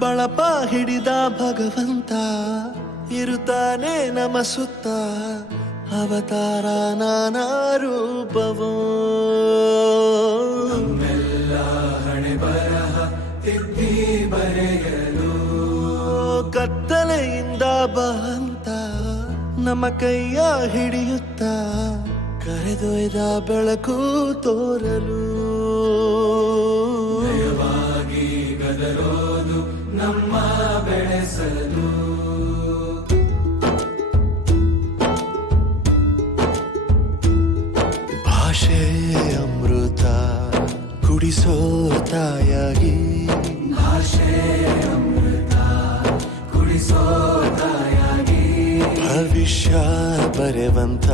ಬಳಪ ಹಿಡಿದ ಭಗವಂತ ಇರುತ್ತಾನೆ ನಮ ಸುತ್ತ ಅವತಾರ ನಾನಾ ರೂಪವೋ ನಮ್ಮೆಲ್ಲ ಹಣೆ ಬರಹ ತಿದ್ದಿ ಬರೆಯಲು ಕತ್ತಲೆಯಿಂದ ಬಂತ ನಮ್ಮ ಕೈಯ ಹಿಡಿಯುತ್ತ ಕರೆದೊಯ್ದ ಬೆಳಕು ತೋರಲು ನಯವಾಗಿ ಗದರೋದು ನಮ್ಮ ಬೆಳೆಸಲು ಭಾಷೆ ಅಮೃತ ಕುಡಿಸೋ ತಾಯಾಗಿ ಭಾಷೆ ಅಮೃತ ಕುಡಿಸೋ ತಾಯಾಗಿ ಭವಿಷ್ಯ ಬರೆವಂತ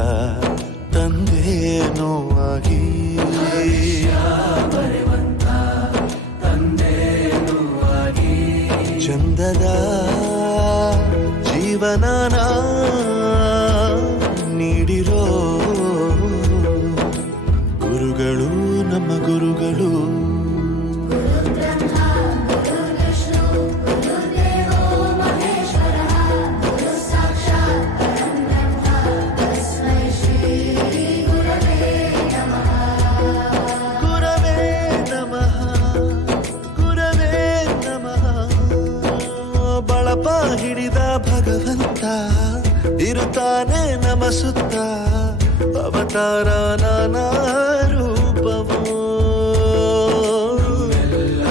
ತಂದೇನೋ ಆಗಿ ಬರೆವಂತ ತಂದೇನೂ ಆಗಿ ಚಂದದ ಜೀವನನ ನೀಡಿರೋ ಗುರುಗಳು ನಮ್ಮ ಗುರುಗಳು ಗುರವೇ ನಮಃ ಗುರವೇ ನಮಃ ಬಳಪ ಹಿಡಿದ ಭಗವಂತ ಇರುತ್ತಾನೆ ನಮ ಸುತ್ತ ಅವತಾರ ನಾನಾ ರೂಪವೋ ಎಲ್ಲ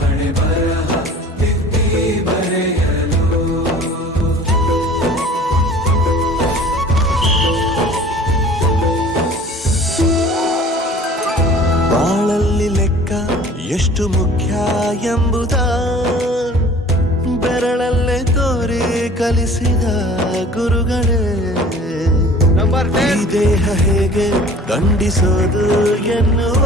ಹಣೆ ಬರಹ ತಿದ್ದಿ ಬರೆಯಲು ಬಾಳಲ್ಲಿ ಲೆಕ್ಕ ಎಷ್ಟು ಮುಖ್ಯ ಎಂಬುದ ಬೆರಳಲ್ಲೇ ತೋರಿ ಕಲಿಸಿದ ಗುರುಗಳೇ ಈ ದೇಹ ಹೇಗೆ ದಂಡಿಸೋದು ಎನ್ನುವ